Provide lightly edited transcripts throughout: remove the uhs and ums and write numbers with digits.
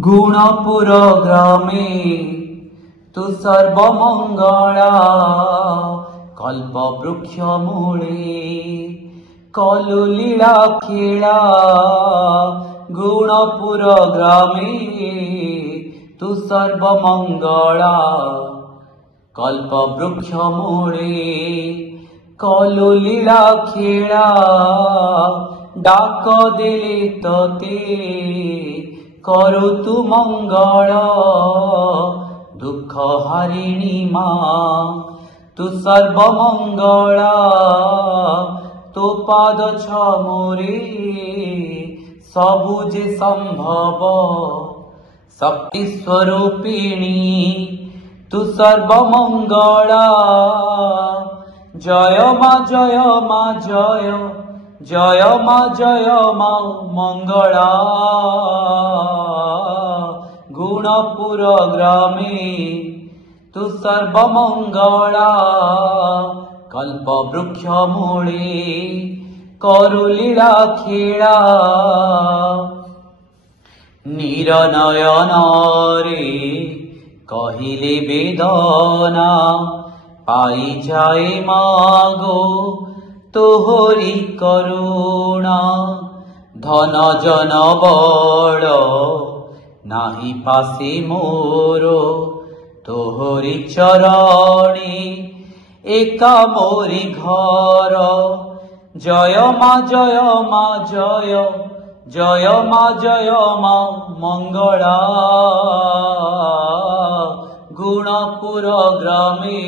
गुणपुर ग्रामे तु सर्वमंगला कल्पवृक्ष मूले कलु लीला खेला। गुणपुर ग्रामे तु सर्वमंगला कल्पवृक्ष मूले कलु लीला खेला। डाक देले तते करु तु मंगल दुख हारिणी मां तु सर्वमंगला। तो पाद छमोरे सबुजे संभव शक्ति स्वरूपिणी तु सर्वमंगला। जय मा जय मा जय जय मा जय मा मंगला। गुणपुर ग्रामे तु सर्वमंगला कल्पवृक्ष मूले करु लीला खेला। निरनयन रे कहिले वेदना पाई जाए मागो तोहरी करुणा। धन जन बड़ नाही पासे मोरो तोहरी चरणी एका मोरी घर। जय मा जय मा जय जय मा जय मा मंगला। गुणपुर ग्रामे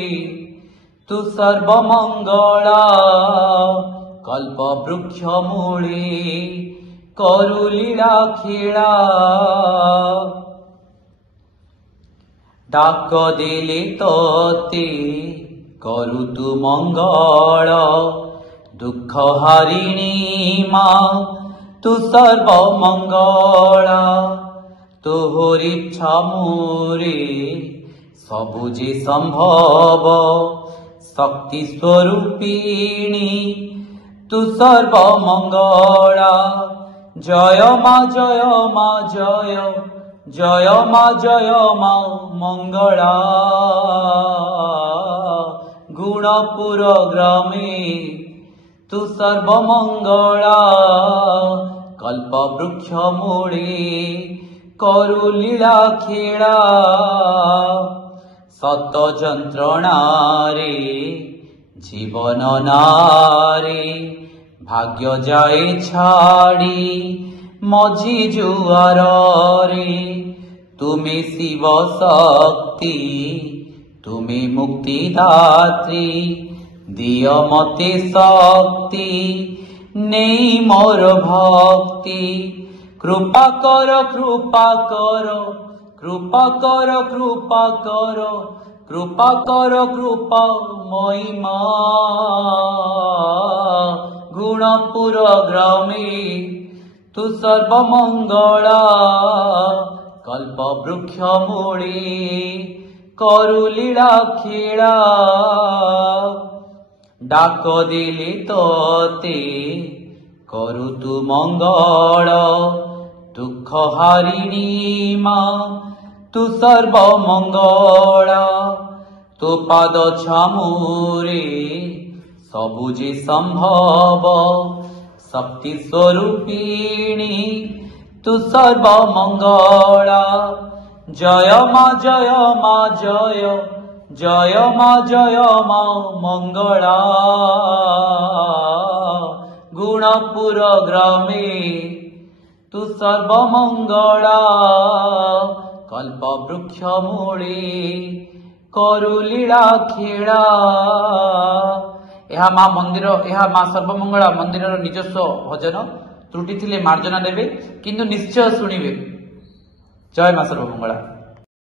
तु सर्वमंगला कल्पवृक्ष मूले करु लीला खेला। डाक देले तते करु तु मंगल दुख हारिणी मां तु सर्वमंगला। तोहरी इच्छा मोरे सबुजे संभव शक्ति स्वरूपिणी तु सर्वमंगला। जय मा जय मा जय जय मा जय मा मंगला। गुणपुर ग्रामे तु सर्वमंगला कल्पवृक्ष मूले करु लीला खेला। सत जंत्रणा रे जीवन नारे भाग्य जाए छाड़ी मझी जुआर रे। तुमे शिव शक्ति तुमे मुक्ति दात्री दिय मते शक्ति नहीं मोर भक्ति। कृपा कर कृपा कर कृपा कर कृपा कर कृपा कर कृपा महिमा। गुणपुर ग्रामे तु सर्वमंगला कल्पवृक्ष मूले करु लीला खेला। डाक देले तते करु तु मंगल दुख हारिणी मां तु सर्वमंगला। तो पाद छमोरे सबुजे संभव शक्ति स्वरूपिणी तु सर्वमंगला। जय मा जय मा जय जय मा जय मा मंगला। गुणपुर ग्रामे तु सर्वमंगला कल्पवृक्ष मूले करु लीला खेला। यह मां मंदिर यह मां सर्वमंगला मंदिर निजस्व भजन त्रुटि थिले मार्जना देवे किंतु निश्चय शुणिबे। जय मां सर्वमंगला।